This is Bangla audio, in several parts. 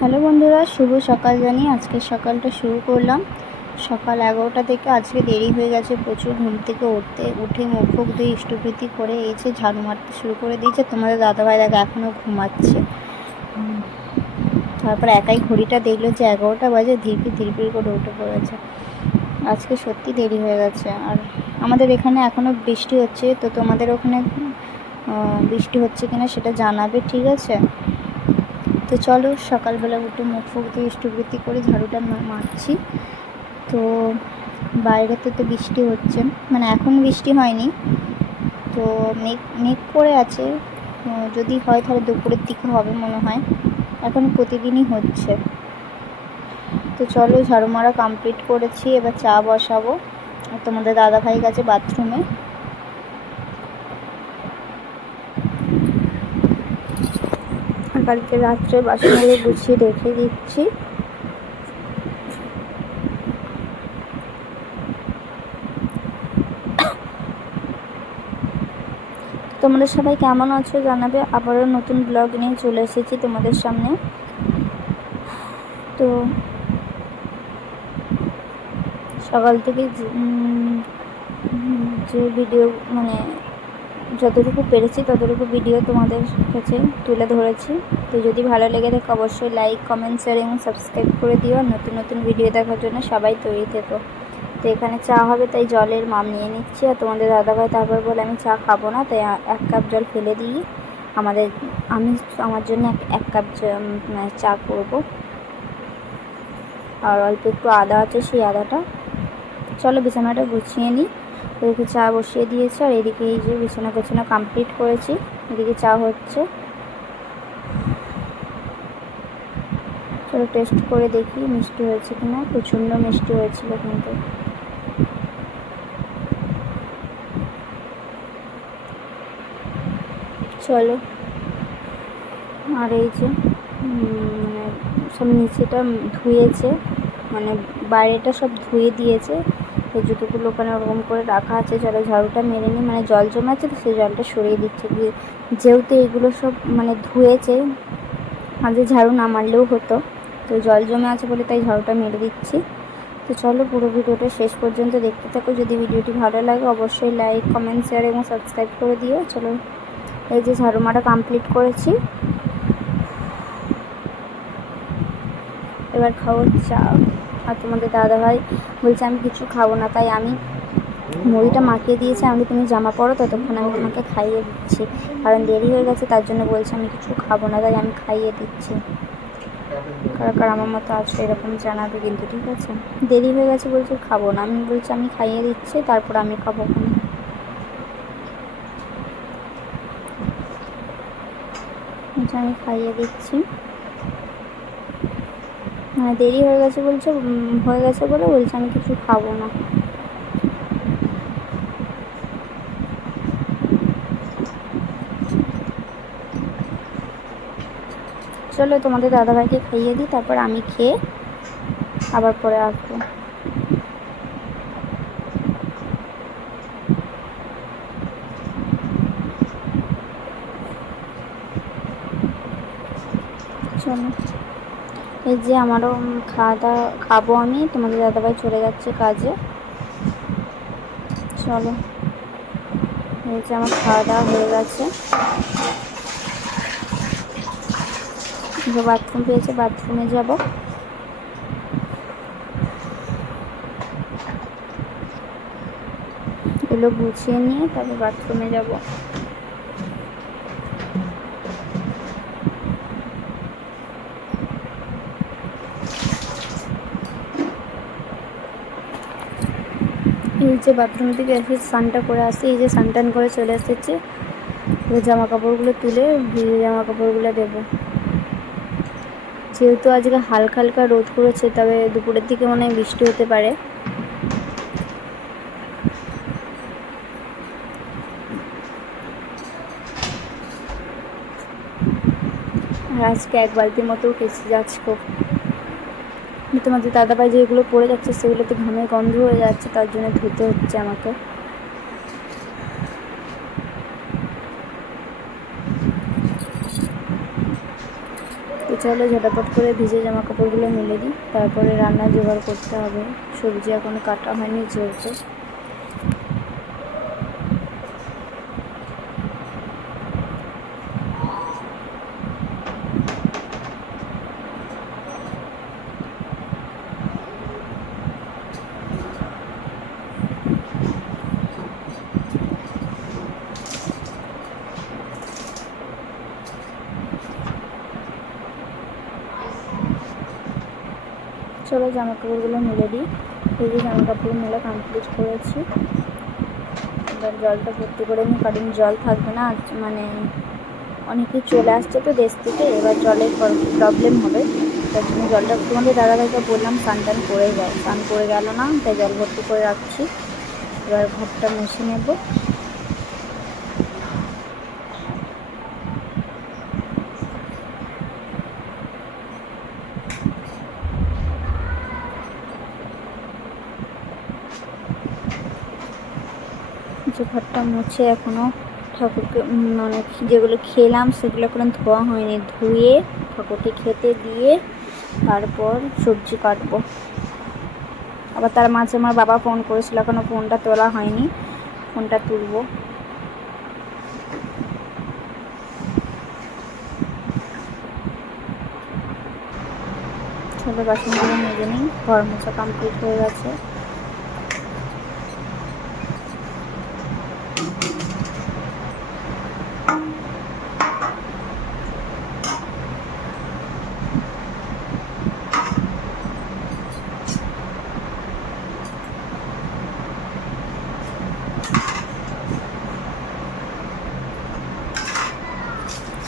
হ্যালো বন্ধুরা, শুভ সকাল জানি আজকে সকালটা শুরু করলাম। সকাল এগারোটা থেকে আজকে দেরি হয়ে গেছে, প্রচুর ঘুম থেকে উঠতে, উঠে মুখ ফুক দিয়ে ইষ্টভৃতি করে এইছে ঝাড়ু মারতে শুরু করে দিয়েছে, তোমাদের দাদাভাই দেখা এখনও ঘুমাচ্ছে। তারপর একাই ঘড়িটা দেখল যে এগারোটা বাজে ধীরপি ধীরপি করে উঠে পড়েছে। আজকে সত্যি দেরি হয়ে গেছে। আর আমাদের এখানে এখনও বৃষ্টি হচ্ছে, তো তোমাদের ওখানে বৃষ্টি হচ্ছে কিনা সেটা জানাবে, ঠিক আছে? তো চলো, সকালবেলা উঠে মুখ ফুক দিয়ে ইষ্টবৃত্তি করে ঝাড়ুটা মারছি। তো বাইরেতে তো বৃষ্টি হচ্ছে। মানে এখন বৃষ্টি হয়নি। তো মেঘ মেঘ করে আছে। যদি হয় তাহলে দুপুরের দিকে হবে মনে হয়। এখন প্রতিদিনই হচ্ছে। তো চলো ঝাড়ু মারা কমপ্লিট করেছি। এবার চা বসাবো। তোমাদের দাদা ভাই গেছে বাথরুমে আর কালকে রাত্রে বাসনগুলো গুছিয়ে রেখে দিচ্ছি। তোমরা সবাই কেমন আছো জানাবে। আবারও নতুন ব্লগ নিয়ে চলে এসেছি তোমাদের সামনে। তো সকাল থেকে যে- ভিডিও মানে যতটুকু পেরেছি ততটুকু ভিডিও তোমাদের কাছে তুলে ধরেছি। তো যদি ভালো লেগে থাকে অবশ্যই লাইক কমেন্ট শেয়ার এবং সাবস্ক্রাইব করে দিও। আর নতুন নতুন ভিডিও দেখার জন্য সবাই তৈরি থেকো। তো এখানে চা হবে তাই জলের মাম নিয়ে নিচ্ছি। আর তোমাদের দাদাভাই তারপর বলে, আমি চা খাব না, তাই এক কাপ জল ফেলে দিই। আমাদের, আমি আমার জন্য এক এক কাপ মানে চা করব। আর অল্প একটু আদা আছে সেই আদাটা। চলো বিছানাটা গুছিয়ে নিই। এদিকে চা বসিয়ে দিয়েছে আর এদিকে এই যে বিছানা গোছানো কমপ্লিট করেছি। এদিকে চা হচ্ছে। চলো টেস্ট করে দেখি মিষ্টি হয়েছে কিনা। প্রচণ্ড মিষ্টি হয়েছিল কিন্তু। চলো। আর এই যে মানে সব নিচেটা ধুয়েছে। মানে বাইরেটা সব ধুয়ে দিয়েছে। তো জুতোগুলো ওখানে ওরকম করে রাখা আছে চলো ঝাড়ুটা মেরে নিই মানে জল জমে আছে তো সেই জলটা সরিয়ে দিচ্ছে দিয়ে যেহেতু এগুলো সব মানে ধুয়েছে আজকে ঝাড়ু না মারলেও হতো, তো জল জমে আছে বলে তাই ঝাড়ুটা মেরে দিচ্ছি। তো চলো পুরো ভিডিওটা শেষ পর্যন্ত দেখতে থাকো, যদি ভিডিওটি ভালো লাগে অবশ্যই লাইক, কমেন্ট, শেয়ার এবং সাবস্ক্রাইব করে দিও। চলো এই যে ঝাড়ু মারা কমপ্লিট করেছি। এবার খাব চা। আর তোমাদের দাদাভাই বলছে, আমি কিছু খাব না। তাই আমি মুড়িটা মাখিয়ে দিয়েছে। আমি তুমি জামা পরো ততক্ষণ আমি তোমাকে খাইয়ে দিচ্ছি। কারণ দেরি হয়ে গেছে, তার জন্য বলছে, আমি কিছু খাব না। তাই আমি খাইয়ে দিচ্ছি। কার কার আমার মতো আছো, এরকম জানাবে কিন্তু, ঠিক আছে? দেরি হয়ে গেছে বলছে, খাব না। আমি বলছি, আমি খাইয়ে দিচ্ছি, তারপর আমি খাব ওখানে আমি খাইয়ে দিচ্ছি। দেরি হয়ে গেছে বলছে হয়ে গেছে বলে বলছে আমি কিছু খাব না। চলো তোমাদের দাদাভাইকে খাইয়ে দিই, তারপর আমি খেয়ে আবার পরে আসব। চলো। এই যে আমারও খাওয়া দাওয়া খাব আমি, তোমাদের দাদাভাই চলে যাচ্ছে কাজে। চলো। এই যে আমার খাওয়া দাওয়া হয়ে গেছে। বাথরুম পেয়েছে বাথরুমে যাব। এগুলো গুছিয়ে নিয়ে তারপর বাথরুমে যাব। যে বাথরুম থেকে এসে স্নানটা করে আসি। এই যে স্নান করে চলে এসেছে। জামা কাপড়গুলো তুলে ভিজে জামা কাপড়গুলো দেবো। যেহেতু আজকে হালকা হালকা রোদ করেছে তবে দুপুরের দিকে মনে বৃষ্টি হতে পারে। আজকে এক বালতির মতো উঠেছি আজকেও কিন্তু তোমাদের দাদাভাই যেগুলো পড়ে যাচ্ছে সেগুলোতে ঘামে গন্ধ হয়ে যাচ্ছে, তার জন্য ধুতে হচ্ছে আমাকে। চলো ঝটাপট করে ভিজে জামা কাপড়গুলো মিলে দিই, তারপরে রান্না জোগাড় করতে হবে। সবজি এখন কাটা হয়নি যেহেতু। চলো জামা কাপড়গুলো মেলে দিই। এই যে জামা কাপড় মেলে কমপ্লিট করেছি। এবার জলটা ভর্তি করে নিই, কারণ জল থাকবে না মানে অনেকে চলে আসছে তো দেশ থেকে, এবার জলের প্রবলেম হবে। তার জন্য জলটা তোমাদের দাদাভাইকে বললাম, স্নান টান করে যায় স্নান করে গেল না, তাই জল ভর্তি করে রাখছি। এবার ঘরটা মুছে নেব। যে ঘরটা মুছে এখনও ঠাকুরকে মানে যেগুলো খেলাম সেগুলো এখনও ধোয়া হয়নি। ধুয়ে ঠাকুরকে খেতে দিয়ে তারপর সবজি কাটবো। আবার তার মাঝে আমার বাবা ফোন করেছিল এখনও ফোনটা তোলা হয়নি। ফোনটা তুলবো। ছোটো বাসনগুলো মেজে নিই। ঘর মোছা কমপ্লিট হয়ে গেছে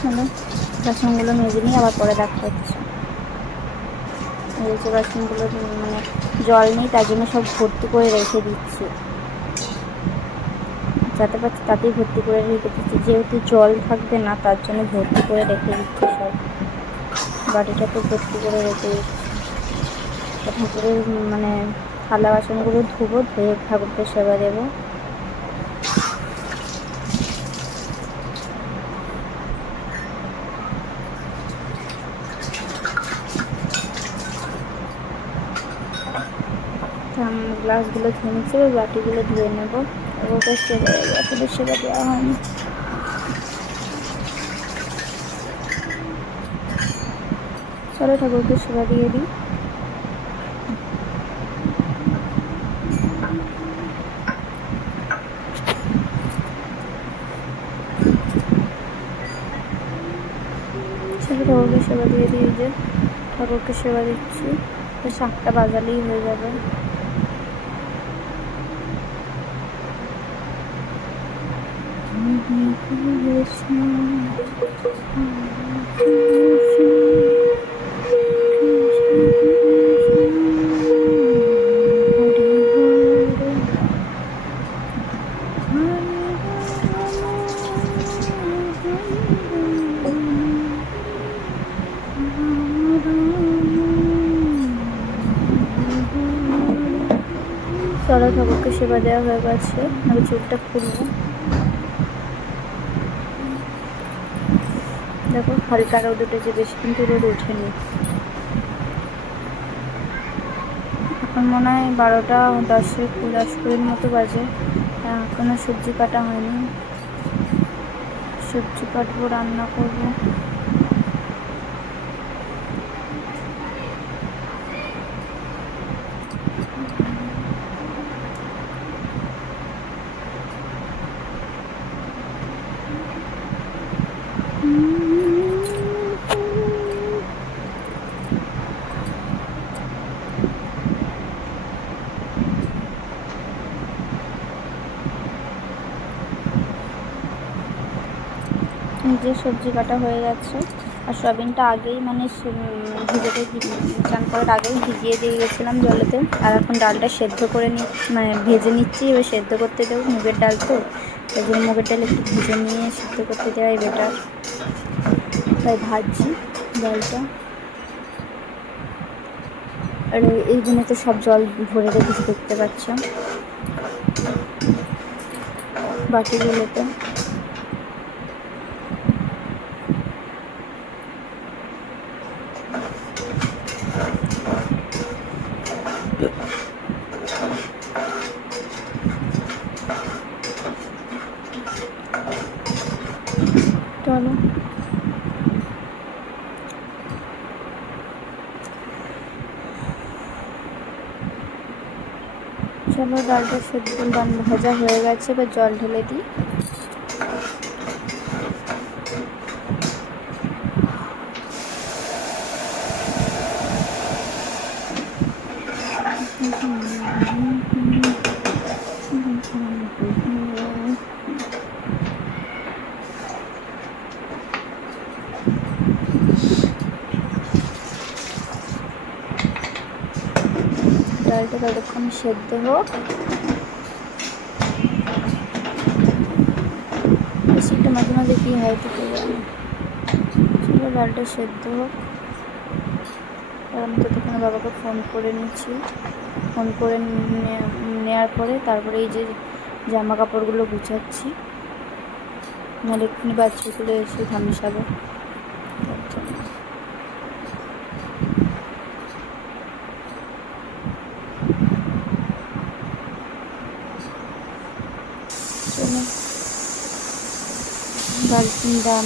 চলো বাসনগুলো মেজে নিয়ে আবার পরে দেখা হচ্ছে। এই যে বাসনগুলো মানে জল নেই, তার জন্য সব ভর্তি করে রেখে দিচ্ছি। যাতে পারছি তাতেই ভর্তি করে রেখে দিচ্ছি। যেহেতু জল থাকবে না, তার জন্য ভর্তি করে রেখে দিচ্ছি সব। বাটিটা তো ভর্তি করে রেখে দিচ্ছি। ঠাকুরের মানে থালা বাসনগুলো ধুবো, ধুয়ে ঠাকুরকে সেবা দেবো। গ্লাসগুলো ধুয়ে বাটিগুলো ধুয়ে নেব। ওটা সেবা বাটিদের সেবা দেওয়া হয়নি। চলো ঠাকুরকে সেবা দিয়ে দিই। চলো ঠাকুরকে সেবা দিয়ে দিই যে ঠাকুরকে সেবা দিচ্ছি। সাতটা বাজালেই হয়ে যাবে। ঠাকুরকে সেবা দেওয়া হয়ে গেছে। আমি চোখটা খুলবো দেখো হালকা রোদ উঠেছে বেশি কিন্তু রোদ ওঠেনি। এখন মনে হয় বারোটা দশে দশ কুড়ির মতো বাজে। এখনও সবজি কাটা হয়নি। সবজি কাটবো, রান্না করব। যে সবজি কাটা হয়ে গেছে, আর সয়াবিনটা আগেই মানে ভিজেতে চান করার আগেই ভিজিয়ে দিয়ে গেছিলাম জলেতে। আর এখন ডালটা সেদ্ধ করে নি মানে ভেজে নিচ্ছি, এবার সেদ্ধ করতে দেবো মুগের ডাল তো। জন্য মুগের ডাল একটু ভেজে নিয়ে সেদ্ধ করতে দেওয়াই বেটার তাই ভাজছি ডালটা। আর এই জন্য তো সব জল ভরে রেখেছি দেখতে পাচ্ছ। বাটিগুলোতে চলো ডালটা সেদ্ধ ভাজা হয়ে গেছে এবার জল ঢেলে দিই ডালটা ততক্ষণ সেদ্ধ হোক। বেশিটা মাঝে মাঝে কী হয় চলো ডালটা সেদ্ধ হোক। আমি ততক্ষণে বাবাকে ফোন করে নিচ্ছি। ফোন করে নেওয়ার পরে তারপরে এই যে জামা কাপড়গুলো গুছাচ্ছি। নাহলে এক্ষুনি বাচ্চাগুলো এসে ধামিসাবে তার জন্য চলো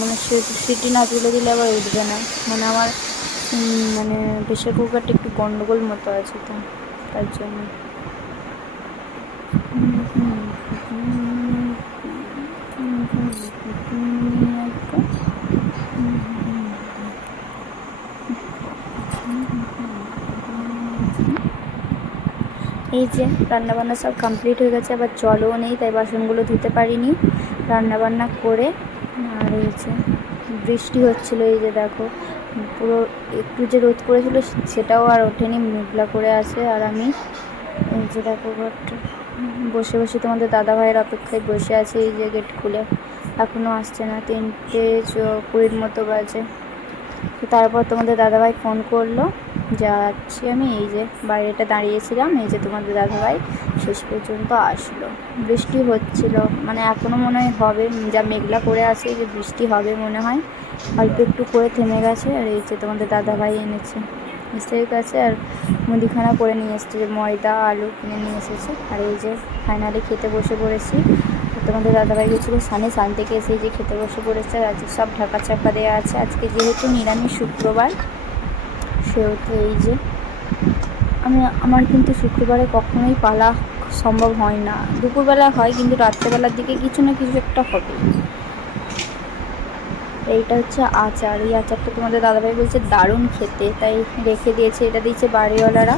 মানে সিটি না তুলে দিলে আবার উঠবে না। মানে আমার মানে প্রেশার কুকারটা একটু গন্ডগোল মতো আছে তো, তার জন্য। এই যে রান্নাবান্না সব কমপ্লিট হয়ে গেছে, আবার জলও নেই, তাই বাসনগুলো ধুতে পারিনি। রান্নাবান্না করে যে বৃষ্টি হচ্ছিল এই যে দেখো। পুরো একটু যে রোদ করেছিল সেটাও আর ওঠেনি, মেঘলা করে আছে। আর আমি এই যে দেখো ঘরটা বসে বসে তোমাদের দাদা ভাইয়ের অপেক্ষায় বসে আছে এই যে গেট খুলে। এখনও আসছে না, তিনটে কুড়ির মতো বাজে। তারপর তোমাদের দাদাভাই ফোন করল। যাচ্ছি আমি, এই যে বাইরেটা দাঁড়িয়েছিলাম, এই যে তোমাদের দাদাভাই শেষ পর্যন্ত আসলো। বৃষ্টি হচ্ছিল মানে এখনও মনে হয় হবে, যা মেঘলা করে আছে, যে বৃষ্টি হবে মনে হয়। অল্প একটু করে থেমে গেছে, আর এই যে তোমাদের দাদাভাই এনেছে। এসে গেছে, আর মুদিখানা করে নিয়ে এসছে, যে ময়দা, আলু কিনে নিয়ে এসেছে। আর এই যে ফাইনালি খেতে বসে পড়েছি। তোমাদের দাদাভাই গেছিল সানে, সান থেকে এসে যে খেতে বসে পড়েছে, আর আজকে সব ঢাকা চাপা দেওয়া আছে। আজকে যেহেতু নিরামিষ শুক্রবার সেহেতু এই যে, আমি, আমার কিন্তু শুক্রবারে কখনোই পালা সম্ভব হয় না। দুপুরবেলা হয়, কিন্তু রাত্রেবেলার দিকে কিছু না কিছু একটা হবে। এইটা হচ্ছে আচার। এই আচারটা তোমাদের দাদাভাই বলছে দারুণ খেতে, তাই রেখে দিয়েছে। এটা দিয়েছে বাড়িওয়ালারা।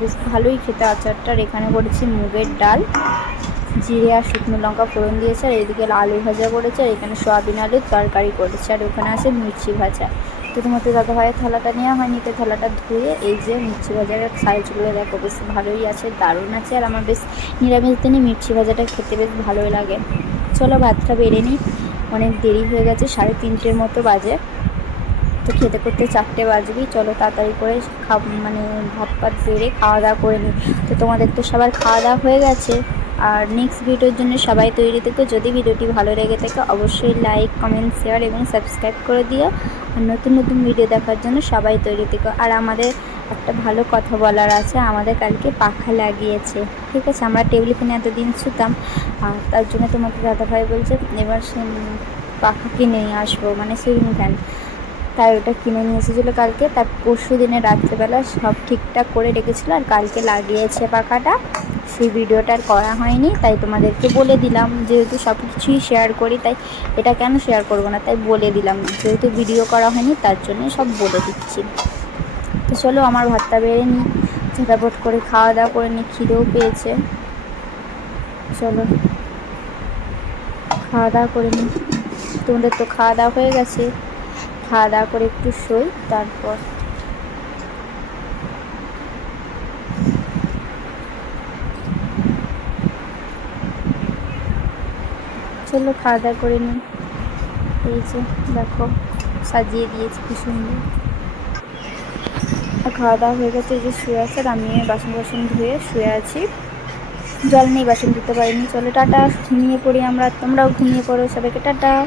বেশ ভালোই খেতে আচারটা আর এখানে করেছি মুগের ডাল, জিরে আর শুকনো লঙ্কা ফোড়ন দিয়েছে, আর এদিকে আলু ভাজা করেছে, আর এখানে সয়াবিন আলুর তরকারি করেছে, আর ওখানে আছে মির্চি ভাজা। তো তোমাদের দাদা ভাইয়ের থালাটা নেওয়া হয়নি, তো থালাটা ধুয়ে এই যে মির্চি ভাজার সাইজগুলো দেখো, বেশ ভালোই আছে, দারুণ আছে, আর আমার বেশ নিরামিষ দিনে মির্চি ভাজাটা খেতে বেশ ভালোই লাগে। চলো ভাতটা বেড়ে নিই, অনেক দেরি হয়ে গেছে, সাড়ে তিনটের মতো বাজে। তো খেতে করতে চারটে বাজবি চলো তাড়াতাড়ি করে খাব মানে ভাত পাত বেড়ে খাওয়া দাওয়া করে নিই। তো তোমাদের তো সবার খাওয়া দাওয়া হয়ে গেছে, আর নেক্সট ভিডিওর জন্য সবাই তৈরি থেকো, যদি ভিডিওটি ভালো লেগে থাকে অবশ্যই লাইক কমেন্ট শেয়ার এবং সাবস্ক্রাইব করে দিও। আর নতুন নতুন ভিডিও দেখার জন্য সবাই তৈরি থেকো। আর আমাদের একটা ভালো কথা বলার আছে, আমাদের কালকে পাখা লাগিয়েছে। ঠিক আছে, আমরা টেবিল ফ্যানে এতদিন শুতাম, আর তার জন্য তোমাকে দাদাভাই বলছে, এবার সে পাখা কিনে আসব। মানে সিলিং ফ্যান তাই ওটা কিনে নিয়ে এসেছিল কালকে, তার পরশু দিনে রাত্রেবেলা সব ঠিকঠাক করে রেখেছিলো, আর কালকে লাগিয়েছে পাখাটা। সেই ভিডিওটা আর করা হয়নি, তাই তোমাদেরকে বলে দিলাম যেহেতু সব কিছুই শেয়ার করি, তাই এটা কেন শেয়ার করব না? তাই বলে দিলাম, যেহেতু ভিডিও করা হয়নি, তার জন্যই সব বলে দিচ্ছি। তো চলো আমার ভাতটা বেড়ে নিই, ঝটাপট করে খাওয়া দাওয়া করে নিই, খিদেও পেয়েছে। চলো খাওয়া দাওয়া করে নিই। তোমাদের তো খাওয়া দাওয়া হয়ে গেছে, খাওয়া দাওয়া করে একটু শোই, তারপর চলো, খাওয়া দাওয়া করে নিই। এই যে, দেখো, সাজিয়ে দিয়েছি কি সুন্দর। আর খাওয়া দাওয়া হয়ে গেছে যে শুয়ে আছে আর আমি বাসন বাসন ধুয়ে শুয়ে আছি। জল নেই, বাসন ধুতে পারিনি। চলো, টাটা। ঘুমিয়ে পড়ি আমরা, তোমরাও ঘুমিয়ে পড়ো সবাইকে, টাটা।